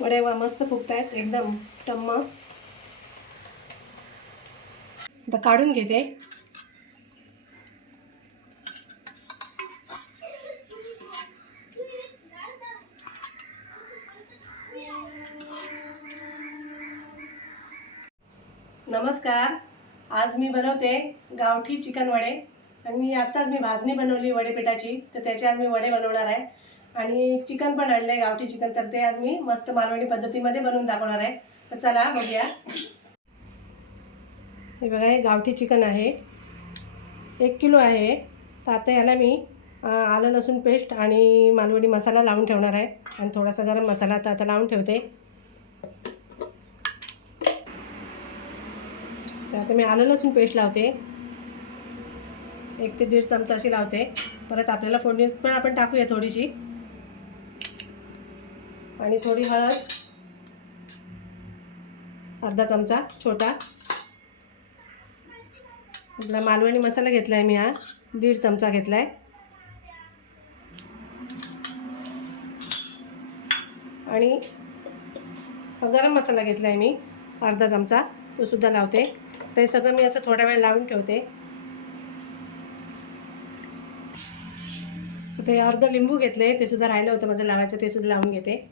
वडे मस्त फुगतायत एकदम टम्म. आता काढून घेते. नमस्कार. आज मी बनवते गावठी चिकन वडे. आणि आत्ताच मी भाजणी बनवली वडेपिठाची, तर त्याचे आज मी वडे बनवणार आहे. आणि चिकन पण आणलं आहे, गावठी चिकन, तर ते आज मी मस्त मालवणी पद्धतीमध्ये बनवून दाखवणार आहे. तर चला बघूया. हे बघा, हे गावठी चिकन आहे, 1 किलो आहे. तर आता याला मी आलं लसूण पेस्ट आणि मालवणी मसाला लावून ठेवणार आहे. आणि थोडासा गरम मसाला आता लावून ठेवते. तर आता मी आलं लसूण पेस्ट लावते, 1 ते 1.5 चमचा अशी लावते. परत आपल्याला फोडणी पण आपण टाकूया थोडीशी. आणि थोडी हळद, अर्धा चमचा छोटा. आपला मालवणी मसाला घेतला आहे मी, हा 1.5 चमचा घेतला आहे. आणि गरम मसाला घेतला आहे मी अर्धा चमचा, तो सुद्धा लावते. ते सगळं मी असं थोडा वेळ लावून ठेवते. ते अर्ध लिंबू घेतले, ते सुद्धा राहिलं होतं माझं लावायचं, ते सुद्धा लावून घेते.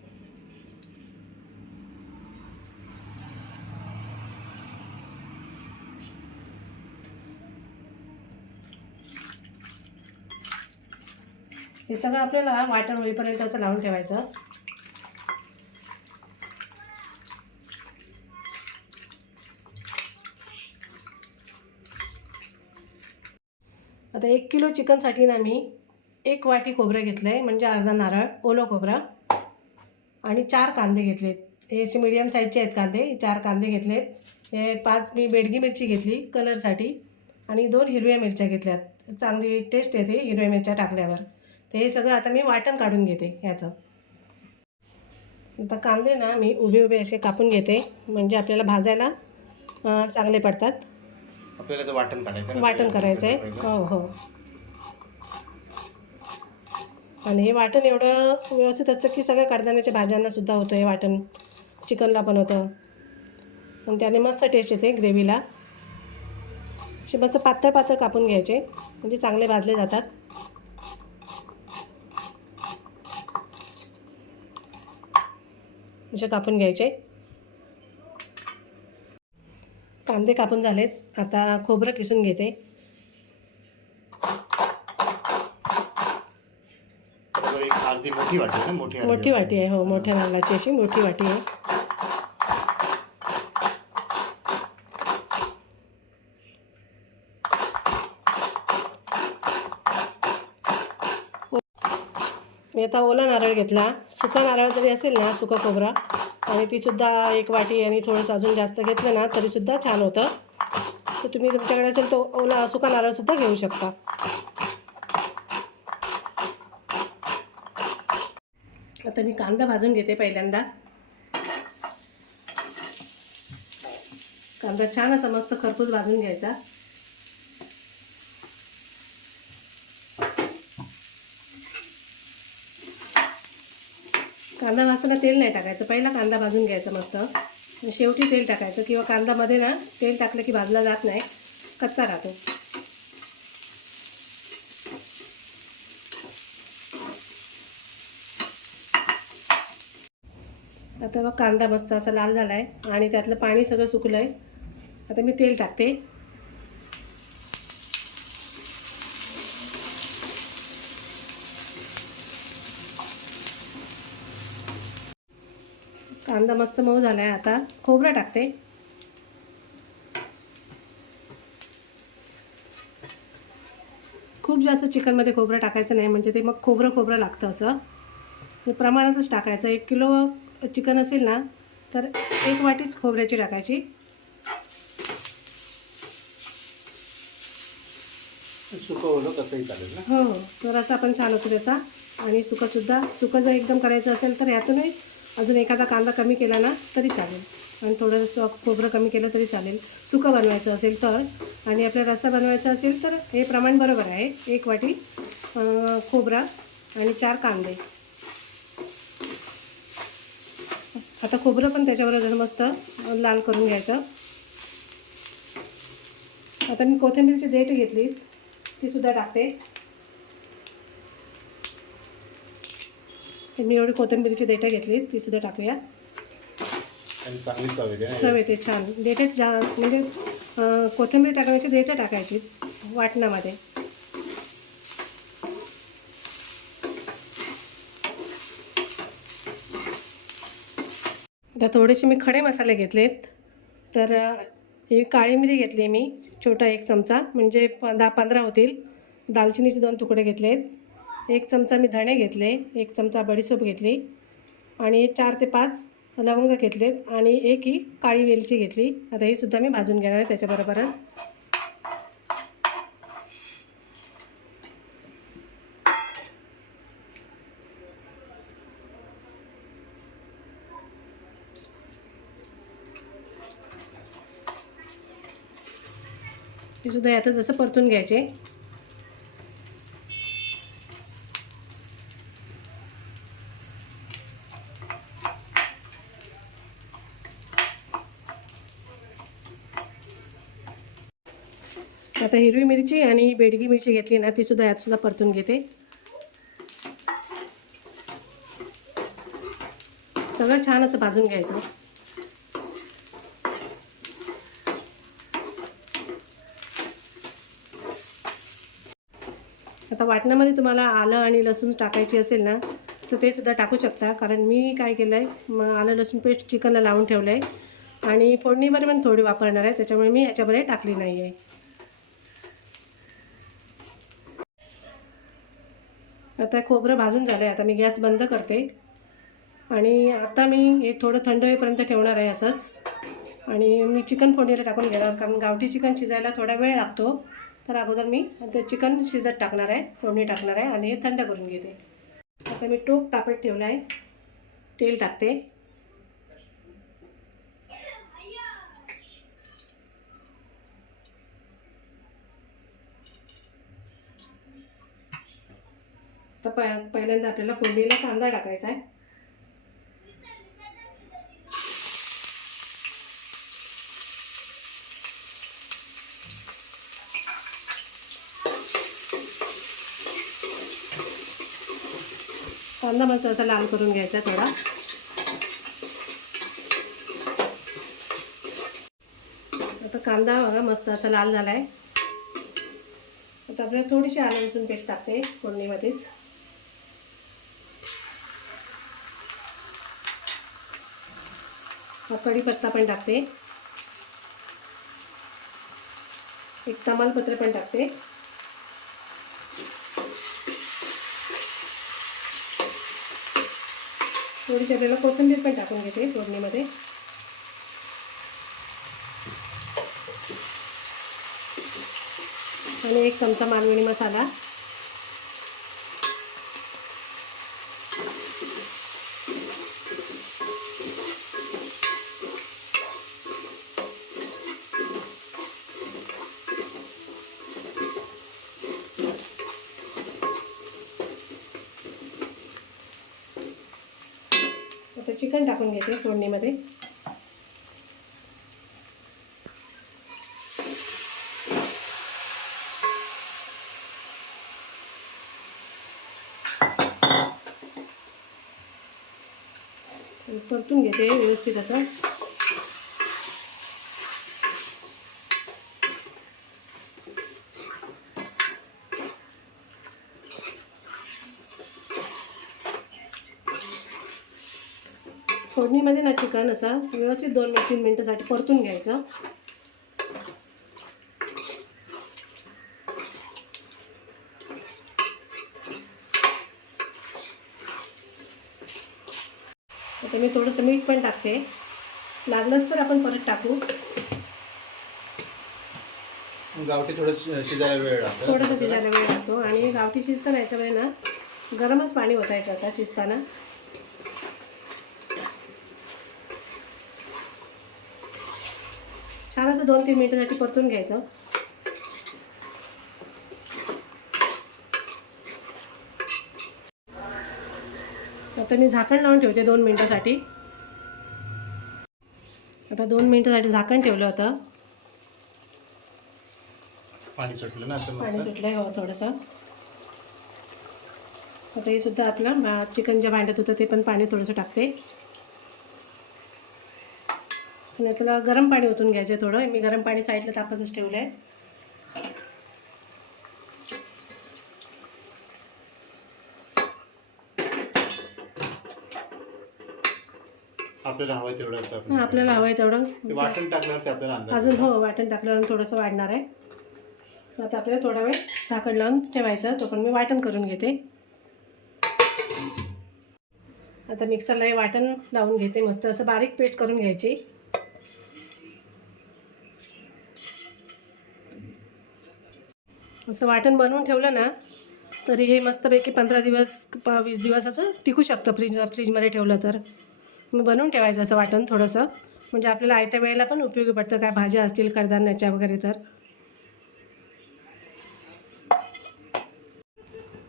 हे सगळं आपल्याला वाटण होईपर्यंत असं लावून ठेवायचं. आता 1 किलो चिकनसाठी ना मी 1 वाटी खोबरं घेतलं आहे, म्हणजे अर्धा नारळ ओलं खोबरं. आणि 4 कांदे घेतलेत. हे असे मीडियम साईजचे आहेत कांदे. 4 कांदे घेतलेत. हे 5 मी बेडगी मिरची घेतली कलरसाठी. आणि 2 हिरव्या मिरच्या घेतल्यात, चांगली टेस्ट येते हिरव्या मिरच्या टाकल्यावर. तर हे सगळं आता मी वाटण काढून घेते ह्याचं. आता कांदे ना मी उभे उभे असे कापून घेते, म्हणजे आपल्याला भाजायला चांगले पडतात. आपल्याला तर वाटण काढायचं, वाटण करायचं आहे. हो हो. आणि हे वाटण एवढं व्यवस्थित असतं की सगळ्या कडधान्याच्या भाज्यांना सुद्धा होतं हे वाटण, चिकनला पण होतं. आणि त्याने मस्त टेस्ट येते ग्रेव्हीला. असे मस्त पातळ पातळ कापून घ्यायचे, म्हणजे चांगले भाजले जातात. असे कापून घ्यायचे. कांदे कापून झालेत. आता खोबरं किसून घेते. अर्धी मोठी वाटी ना, मोठी वाटी आहे. हो, मोठ्या नारळाची अशी मोठी वाटी आहे. मी आता ओला नारळ घेतला. सुका नारळ जरी असेल ना, सुका खोबरा, आणि तीसुद्धा 1 वाटी आणि थोडंसं अजून जास्त घेतलं ना तरीसुद्धा छान होतं. तर तुम्ही तुमच्याकडे असेल तो ओला सुका नारळसुद्धा घेऊ शकता. आता मी कांदा भाजून घेते पहिल्यांदा. कांदा छान असा मस्त खरपूस भाजून घ्यायचा. कांदा भाजताना तेल नाही टाकायचं, पहिला कांदा भाजून घ्यायचा मस्त, शेवटी तेल टाकायचं. किंवा कांदामध्ये ना तेल टाकलं की भाजला जात नाही, कच्चा राहतो. आता बघ, कांदा मस्त असा लाल झाला आहे आणि त्यातलं पाणी सगळं सुकलं आहे. आता मी तेल टाकते. कांदा मस्त मऊ झाला आहे. आता खोबरं टाकते. खूप जास्त चिकनमध्ये खोबरं टाकायचं नाही, म्हणजे ते मग खोबरं खोबरं लागतं. असं प्रमाणातच टाकायचं. 1 किलो चिकन असेल ना तर 1 वाटीच खोबऱ्याची टाकायची. सुकं ओलं कसंही चालेल ना. हो, तर असं आपण छान होतो त्याचा. आणि सुकंसुद्धा, सुकं जर एकदम करायचं असेल तर यातूनही अजून एखादा कांदा कमी केला ना तरी चालेल. आणि थोडंसं खोबरं कमी केलं तरी चालेल, सुकं बनवायचं असेल तर. आणि आपल्या रस्सा बनवायचा असेल तर हे प्रमाण बरोबर आहे. 1 वाटी खोबरा आणि 4 कांदे. आता खोबरं पण त्याच्याबरोबर जरा मस्त लाल करून घ्यायचं. आता मी कोथिंबीरची देठ घेतली, ती सुद्धा टाकते. मी एवढी कोथिंबीरची देठं घेतली, ती सुद्धा टाकूया. आणि चांगली चव येते चव ना. येते छान. देठे म्हणजे कोथिंबीर टाकायची, देठं टाकायची वाटणामध्ये. आता थोडेसे मी खडे मसाले घेतलेत. तर ही काळी मिरी घेतली मी, छोटा 1 चमचा, म्हणजे 10-15 होतील. दालचिनीचे 2 तुकडे घेतलेत. 1 चमचा मी धणे घेतले, 1 चमचा बडीशेप घेतली आणि 4 ते 5 लवंग घेतलेत आणि 1 ही काळी वेलची घेतली. आता ही सुद्धा मी भाजून घेणार आहे त्याच्याबरोबरच. हे सुद्धा यातच असं परतून घ्यायचे. आता हिरवी मिरची आणि बेडगी मिरची घेतली ना, ती सुद्धा यात सुद्धा परतून घेते. सगळं छान असं भाजून घ्यायचं. आता वाटणामध्ये तुम्हाला आलं आणि लसूण टाकायची असेल ना, तर ते सुद्धा टाकू शकता. कारण मी काय केलं आहे, मग आलं लसूण पेस्ट चिकनला लावून ठेवलं आहे आणि फोडणीमध्ये पण थोडी वापरणार आहे, त्याच्यामुळे मी ह्याच्यामध्ये टाकली नाही आहे. आता खोबरं भाजून झालं आहे. आता मी गॅस बंद करते आणि आता मी हे थोडं थंड होईपर्यंत ठेवणार आहे असंच. आणि मी चिकन फोडणीला टाकून घेणार, कारण गावठी चिकन शिजायला थोडा वेळ लागतो. तर अगोदर मी ते चिकन शिजत टाकणार आहे, फोडणी टाकणार आहे आणि हे थंड करून घेते. आता मी टोप तापत ठेवला आहे, तेल टाकते. तर पहिल्यांदा आपल्याला फोडणीला कांदा टाकायचा आहे. कांदा मस्त असा लाल करून घ्यायचा थोडा. आता कांदा बघा मस्त असा लाल झाला आहे. आता आपल्याला थोडीशी आलं लसूण पेस्ट टाकते फोडणीमध्येच. कढीपत्ता पण टाकते, 1 तमालपत्र पण टाकते. थोडीशी आपल्याला कोथिंबीर पण टाकून घेते फोडणीमध्ये. आणि 1 चमचा मालवणी मसाला. आता चिकन टाकून घेते फोडणीमध्ये. परतून घेते व्यवस्थित असं. फोडणीमध्ये ना चिकन असं व्यवस्थित 2-3 मिनिटासाठी परतून घ्यायचं. आता मी थोडंसं मीठ पण टाकते, लागलंच तर आपण परत टाकू. गावठी थोडं शिजायला वेळ लागतो. थोडंसं शिजायला वेळ लागतो आणि गावठी शिजताना याच्यामध्ये ना गरमच पाणी ओतायचं आता शिजताना. छान असं 2-3 मिनिटासाठी परतून घ्यायचं. आता मी झाकण लावून ठेवते 2 मिनिटासाठी. आता 2 मिनिटासाठी झाकण ठेवलं होतं. पाणी सुटलं ना असं पाणी मस्त. सुटलं हो थोडंसं. आता हे सुद्धा आपलं चिकन ज्या भांड्यात होतं ते पण पाणी थोडंसं टाकते. आणि त्याला गरम पाणी ओतून घ्यायचं थोडं. मी गरम पाणी साईडला तापतच ठेवलं आहे. आपल्याला हवं तेवढं असं आपण आपल्याला हवं आहे तेवढं. ते वाटण टाकल्यावर ते आपल्याला अंदाज अजून येतो. हो वाटण टाकल्यावर थोडंसं वाढणार आहे. आता आपल्याला थोडा वेळ झाकण लावून ठेवायचं. तो पण मी वाटण करून घेते. आता मिक्सरला हे वाटण लावून घेते. मस्त असं बारीक पेस्ट करून घ्यायची. असं वाटण बनवून ठेवलं ना तरी हे मस्तपैकी 15 दिवस 20 दिवस असं टिकू शकतं फ्रीजमध्ये ठेवलं तर. मग बनवून ठेवायचं असं वाटण थोडंसं. म्हणजे आपल्याला आयत्या वेळेला पण उपयोगी पडतं. काय भाज्या असतील कडधान्याच्या वगैरे तर.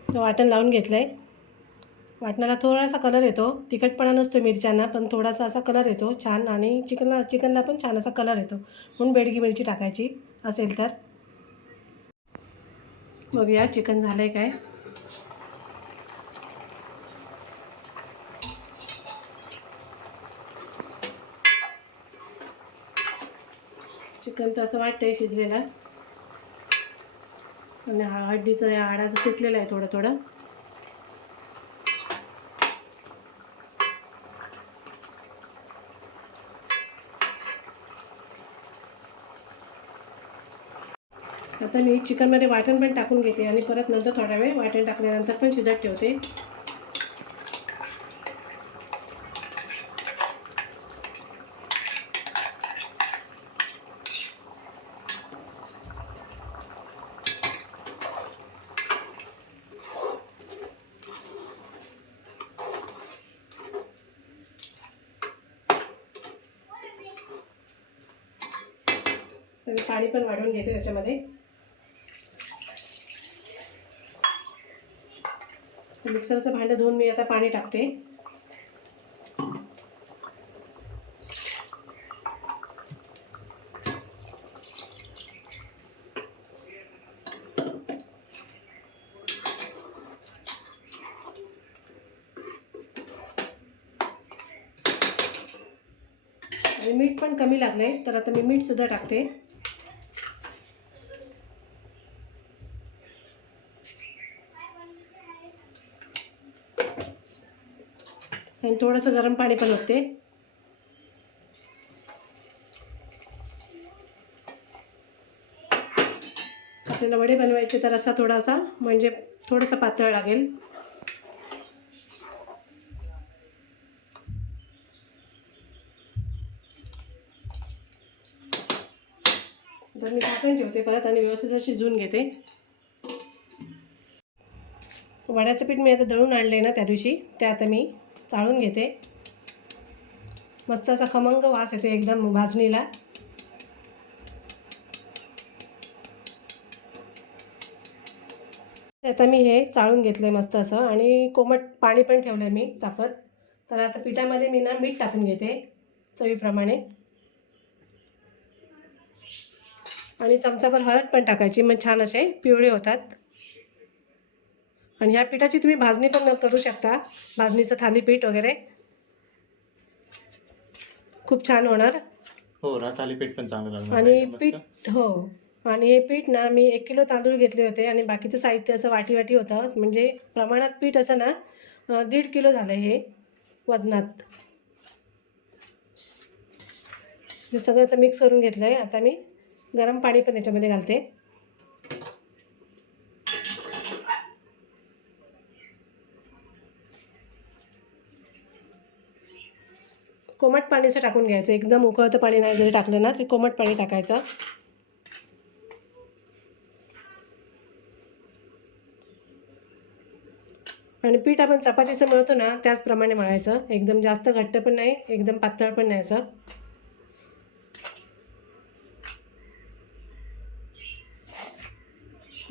वाटण लावून घेतलं आहे. वाटणाला थोडासा कलर येतो. तिखटपणा नसतो मिरच्यांना पण थोडासा असा कलर येतो छान. आणि चिकनला पण छान असा कलर येतो. म्हणून बेडगी मिरची टाकायची असेल तर. बघूया चिकन झालं आहे काय. चिकन तर असं वाटतंय शिजलेलं. आणि हड्डीचं हाडाचं सुटलेलं आहे थोडं थोडं. आता मी चिकनमध्ये वाटण पण टाकून घेते आणि परत नंतर थोडा वेळ वाटण टाकल्यानंतर पण शिजत ठेवते. तर मी पाणी पण वाढवून घेते त्याच्यामध्ये. मिक्सरचं भांडं धुवून मी आता पाणी टाकते. आणि मीठ पण कमी लागले तर आता मी मीठ सुद्धा टाकते. आणि थोडंसं गरम पाणी पण होते. आपल्याला वडे बनवायचे तर असा थोडासा म्हणजे थोडंसं पातळ लागेल. तर मी झाकण ठेवते परत आणि व्यवस्थित शिजवून घेते. वड्याचं पीठ मी आता दळून आणले ना त्या दिवशी ते आता मी चाळून घेते. मस्त असा खमंग वास येतो एकदम भाजणीला. आता मी हे चाळून घेतलं आहे मस्त असं आणि कोमट पाणी पण ठेवलं आहे मी तापत. तर आता पिठामध्ये मी ना मीठ टाकून घेते चवीप्रमाणे. आणि चमचाभर हळद पण टाकायची मग छान असे पिवळे होतात. आणि ह्या पिठाची तुम्ही भाजणी पण करू शकता. भाजणीचं थालीपीठ वगैरे खूप छान होणार. हो थालीपीठ पण चांगलं लागणार. आणि पीठ हो. आणि हे पीठ ना मी 1 किलो तांदूळ घेतले होते आणि बाकीचं साहित्य असं वाटी वाटी होतं. म्हणजे प्रमाणात पीठ असं ना 1.5 किलो झालं हे वजनात. हे सगळं तर मिक्स करून घेतलं आहे. आता मी गरम पाणी पण याच्यामध्ये घालते. कोमट पाणीचं टाकून घ्यायचं. एकदम उकळतं पाणी नाही जरी टाकलं ना तरी कोमट पाणी टाकायचं. आणि पीठ आपण चपातीचं मळतो ना त्याचप्रमाणे मळायचं. एकदम जास्त घट्ट पण नाही एकदम पातळ पण नाही असं.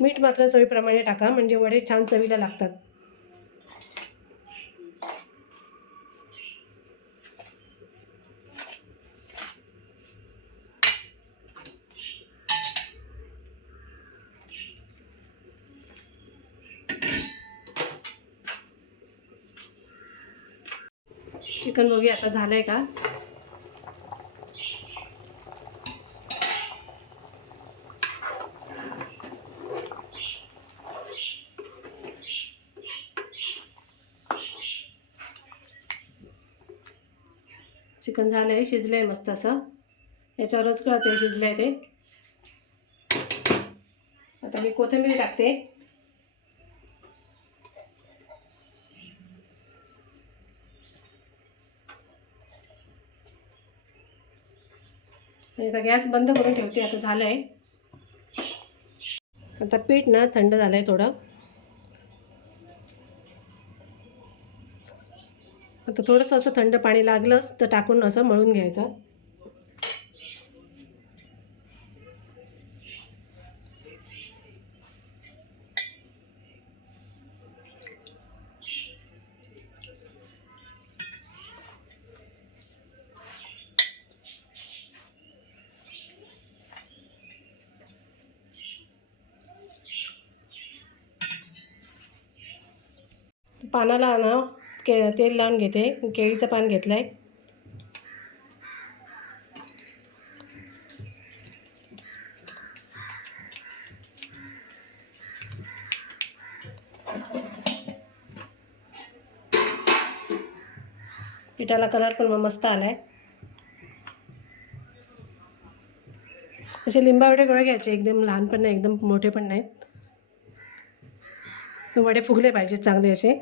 मीठ मात्र चवीप्रमाणे टाका म्हणजे वडे छान चवीला लागतात. चिकन बघूया आता झालंय का. चिकन झालंय, शिजलंय मस्त असं. याच्यावरच कळते शिजलंय ते. आता मी कोथिंबीर टाकते. आणि आता गॅस बंद करून ठेवते. आता झालंय. आता पीठ ना थंड झालंय थोडं. आता थोडंसं असं थंड पाणी लागलंच तर टाकून असं मळून घ्यायचं. पानाला ना तेल लावून घेते. केळीचं पान घेतलं आहे. पिठाला कलर पण मस्त आला आहे. असे लिंबावडे गोळे घ्यायचे, एकदम लहान पण नाही एकदम मोठे पण नाहीत. वडे फुगले पाहिजे चांगले असे.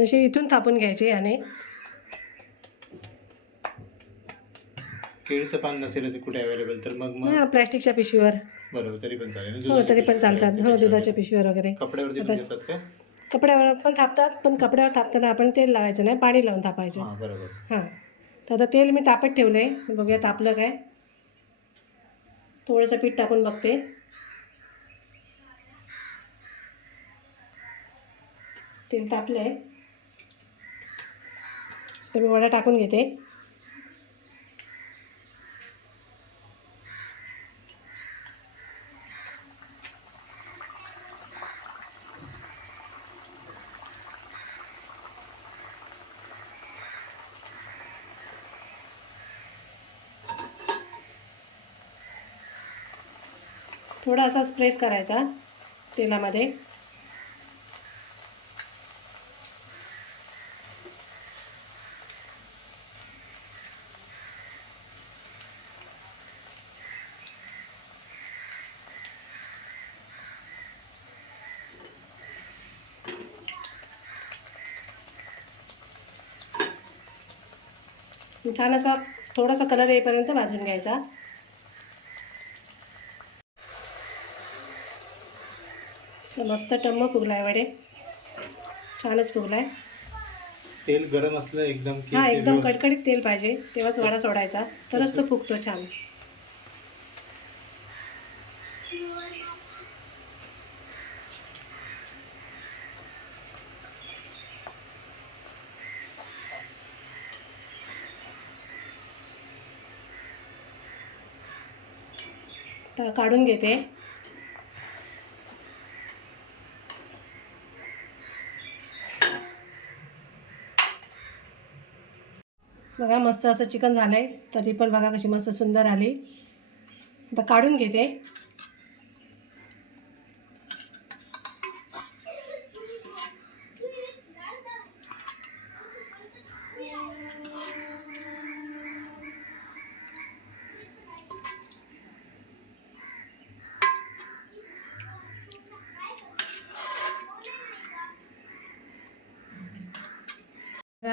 असे इथून थापून घ्यायचे. याने केळीचं पान नसेल असे कुठे अवेलेबल तर मग प्लॅस्टिकच्या पिशवीवर. बरोबर, तरी पण चालेल. हो तरी पण चालतात. हो दुधाच्या पिशवीवर वगैरे. कपड्यावरती पण घेतात का? कपड्यावर पण थापतात, पण कपड्यावर थापताना आपण तेल लावायचं नाही, पाणी लावून थापायचं. हां बरोबर. हां तर आता तेल मी तापत ठेवलं आहे. बघूया तापलं काय. थोडंसं पीठ टाकून बघते. तेल तापलं आहे तर मी वडा टाकून घेते. थोडा असाच प्रेस करायचा तेलामध्ये. छान असा थोडासा कलर येईपर्यंत भाजून घ्यायचा. मस्त टम्म फुगलाय वडे. छानच फुगलाय. तेल गरम असलं एकदम की हां एकदम कडकडीत तेल पाहिजे, तेव्हाच वडा सोडायचा, तरच तो फुगतो छान. काढून घेते. बघा मस्त असं चिकन झालंय. तरी पण बघा कशी मस्त सुंदर आली. आता काढून घेते.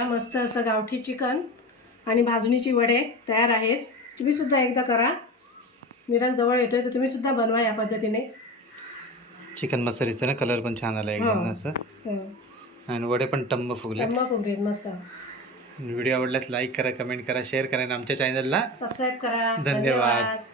मस्त असं गावठी चिकन आणि भाजणीची वडे तयार आहेत. तुम्ही सुद्धा एकदा करा. मिरग जवळ येतोय तर तुम्ही सुद्धा बनवा या पद्धतीने. चिकन मसाल्याचा ना कलर पण छान आला एकदम असं. आणि वडे पण टम्म फुगले. मस्त. व्हिडिओ आवडल्यास लाईक करा, कमेंट करा, शेअर करा आणि आमच्या चॅनलला सबस्क्राईब करा. धन्यवाद.